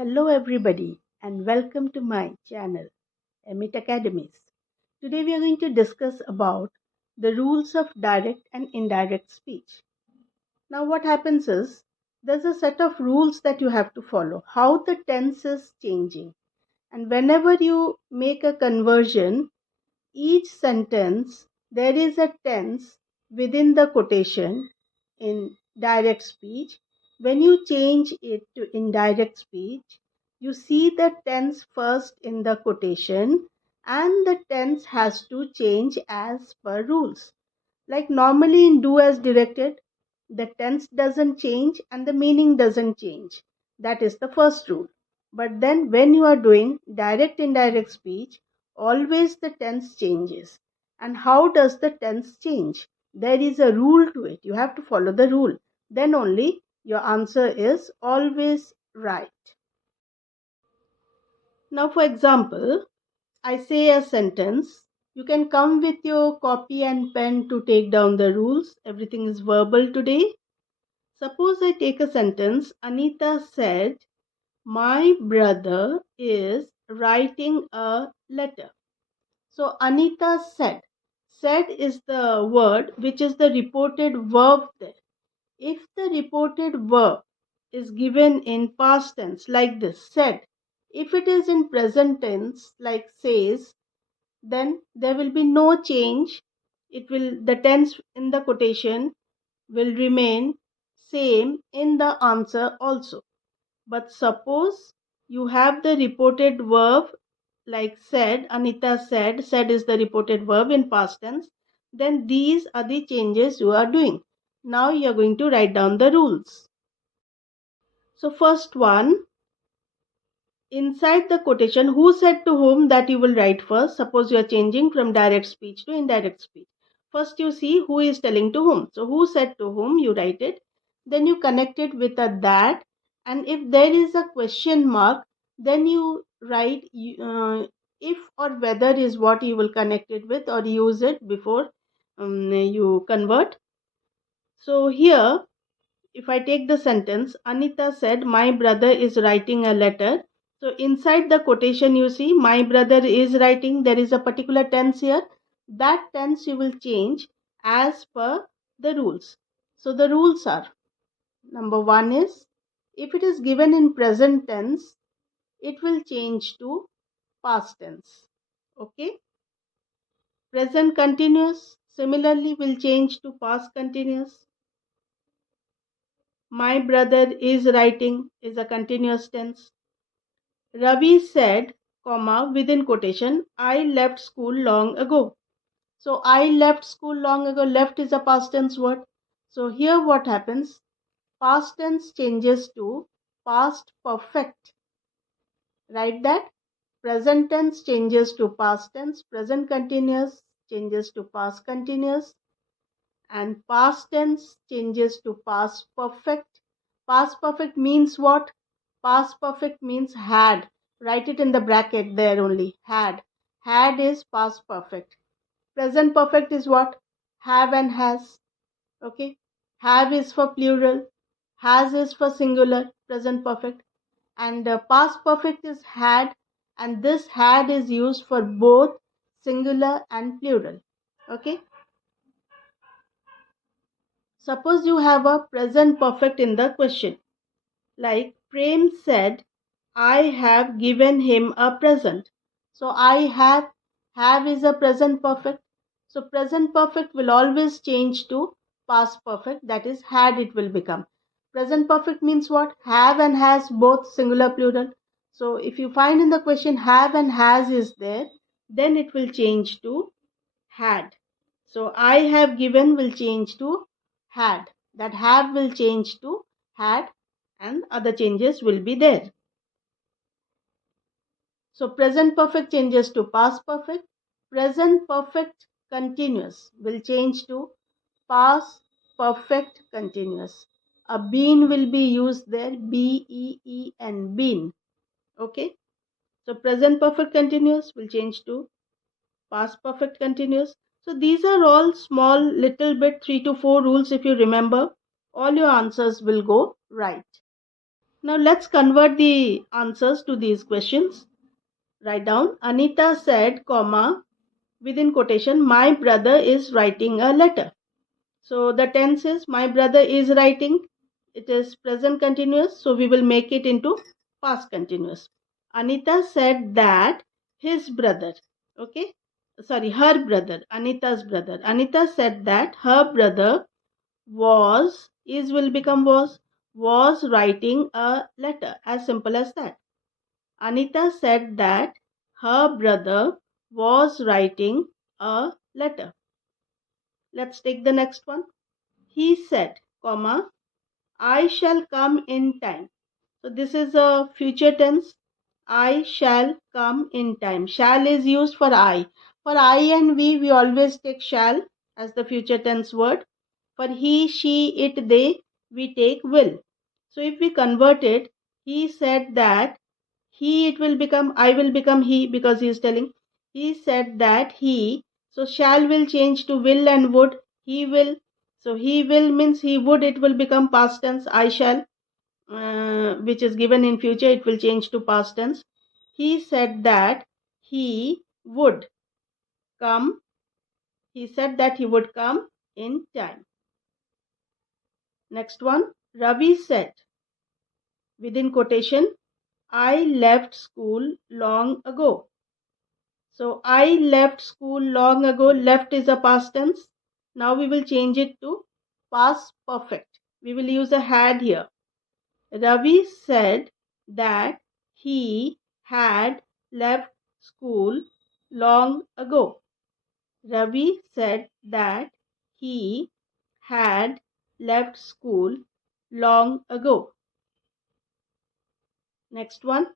Hello everybody and welcome to my channel Emit Academies. Today we are going to discuss about the rules of direct and indirect speech. Now what happens is there's a set of rules that you have to follow, how the tense is changing, and whenever you make a conversion, each sentence there is a tense within the quotation in direct speech. When you change it to indirect speech, you see the tense first in the quotation and the tense has to change as per rules. Like normally in do as directed, the tense doesn't change and the meaning doesn't change. That is the first rule. But then when you are doing direct indirect speech, always the tense changes. And how does the tense change? There is a rule to it. You have to follow the rule. Then only your answer is always right. Now, for example, I say a sentence. You can come with your copy and pen to take down the rules. Everything is verbal today. Suppose I take a sentence. Anita said, my brother is writing a letter. So Anita said. Said is the word which is the reported verb there. If the reported verb is given in past tense like this, said, if it is in present tense like says, then there will be no change. The tense in the quotation will remain same in the answer also. But suppose you have the reported verb like said, Anita said, said is the reported verb in past tense, then these are the changes you are doing. Now you are going to write down the rules. So first one, inside the quotation, who said to whom, that you will write first. Suppose you are changing from direct speech to indirect speech. First you see who is telling to whom. So who said to whom, you write it. Then you connect it with a that. And if there is a question mark, then you write if or whether is what you will connect it with or use it before you convert. So here, if I take the sentence, Anita said, my brother is writing a letter. So inside the quotation you see, my brother is writing, there is a particular tense here. That tense you will change as per the rules. So the rules are, number one is, if it is given in present tense, it will change to past tense. Okay. Present continuous, similarly will change to past continuous. My brother is writing is a continuous tense. Ravi said, comma, within quotation, I left school long ago. So I left school long ago. Left is a past tense word. So here what happens? Past tense changes to past perfect. Write that. Present tense changes to past tense. Present continuous changes to past continuous. And past tense changes to past perfect. Past perfect means what? Past perfect means had. Write it in the bracket there only. Had. Had is past perfect. Present perfect is what? Have and has. Okay. Have is for plural. Has is for singular. Present perfect. And past perfect is had. And this had is used for both singular and plural. Okay. Suppose you have a present perfect in the question. Like Prem said, I have given him a present. So I have is a present perfect. So present perfect will always change to past perfect, that is had it will become. Present perfect means what? Have and has both singular plural. So if you find in the question have and has is there, then it will change to had. So I have given will change to had. That have will change to had and other changes will be there. So present perfect changes to past perfect. Present perfect continuous will change to past perfect continuous. A been will be used there. B-E-E-N, been. Okay. So present perfect continuous will change to past perfect continuous. So these are all small little bit 3 to 4 rules. If you remember, all your answers will go right. Now let's convert the answers to these questions. Write down. Anita said, comma, within quotation, my brother is writing a letter. So the tense is my brother is writing. It is present continuous. So we will make it into past continuous. Anita said that his brother, okay, sorry, her brother, Anita's brother. Anita said that her brother is will become was writing a letter. As simple as that. Anita said that her brother was writing a letter. Let's take the next one. He said, comma, I shall come in time. So this is a future tense. I shall come in time. Shall is used for I. For I and we always take shall as the future tense word. For he, she, it, they, we take will. So if we convert it, he said that he, it will become, I will become he because he is telling. He said that he, so shall will change to will and would. He will. So he will means he would, it will become past tense. I shall, which is given in future, it will change to past tense. He said that he would come. He said that he would come in time. Next one. Ravi said, within quotation, I left school long ago. So I left school long ago. Left is a past tense. Now we will change it to past perfect. We will use a had here. Ravi said that he had left school long ago. Ravi said that he had left school long ago. Next one.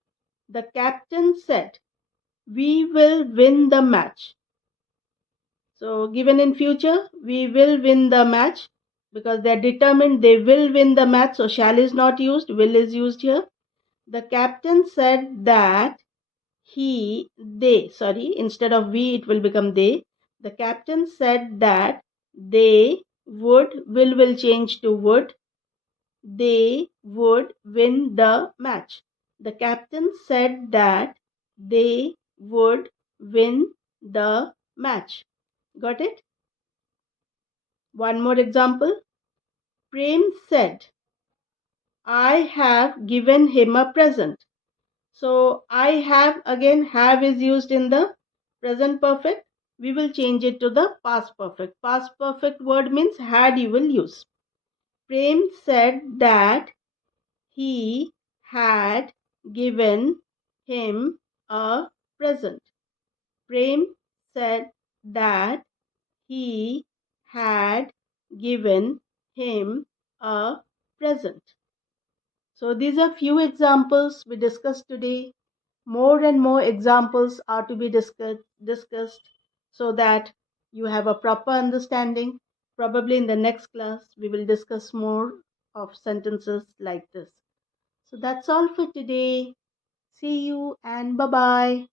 The captain said, we will win the match. So given in future, we will win the match because they are determined they will win the match. So shall is not used, will is used here. The captain said that instead of we, it will become they. The captain said that they will change to would. They would win the match. The captain said that they would win the match. Got it? One more example. Prem said, I have given him a present. So I have, again, have is used in the present perfect. We will change it to the past perfect. Past perfect word means had you will use. Prem said that he had given him a present. Prem said that he had given him a present. So these are few examples we discussed today. More and more examples are to be discussed so that you have a proper understanding. Probably in the next class, we will discuss more of sentences like this. So that's all for today. See you and bye-bye.